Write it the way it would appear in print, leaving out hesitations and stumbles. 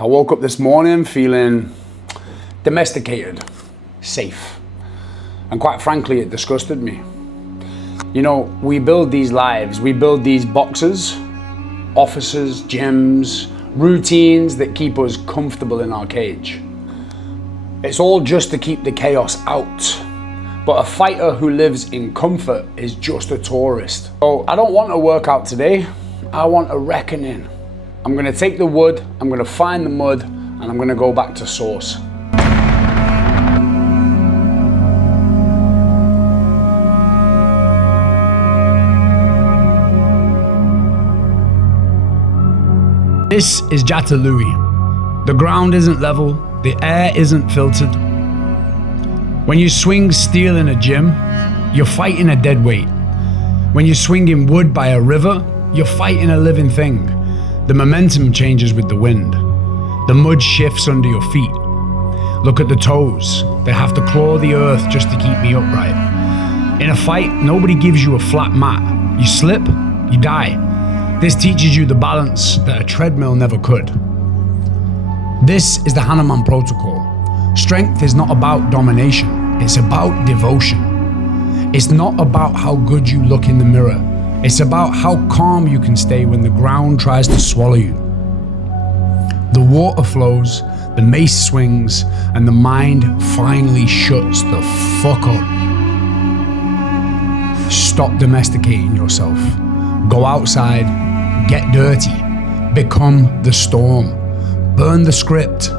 I woke up this morning feeling domesticated, safe. And quite frankly, it disgusted me. You know, we build these lives, we build these boxes, offices, gyms, routines that keep us comfortable in our cage. It's all just to keep the chaos out. But a fighter who lives in comfort is just a tourist. So I don't want a workout today, I want a reckoning. I'm gonna take the wood, I'm gonna find the mud, and I'm gonna go back to source. This is Jatiluwih. The ground isn't level, the air isn't filtered. When you swing steel in a gym, you're fighting a dead weight. When you're swinging wood by a river, you're fighting a living thing. The momentum changes with the wind. The mud shifts under your feet. Look at the toes. They have to claw the earth just to keep me upright. In a fight, nobody gives you a flat mat. You slip, you die. This teaches you the balance that a treadmill never could. This is the Hanuman protocol. Strength is not about domination, it's about devotion. It's not about how good you look in the mirror. It's about how calm you can stay when the ground tries to swallow you. The water flows, the mace swings, and the mind finally shuts the fuck up. Stop domesticating yourself. Go outside, get dirty, become the storm. Burn the script,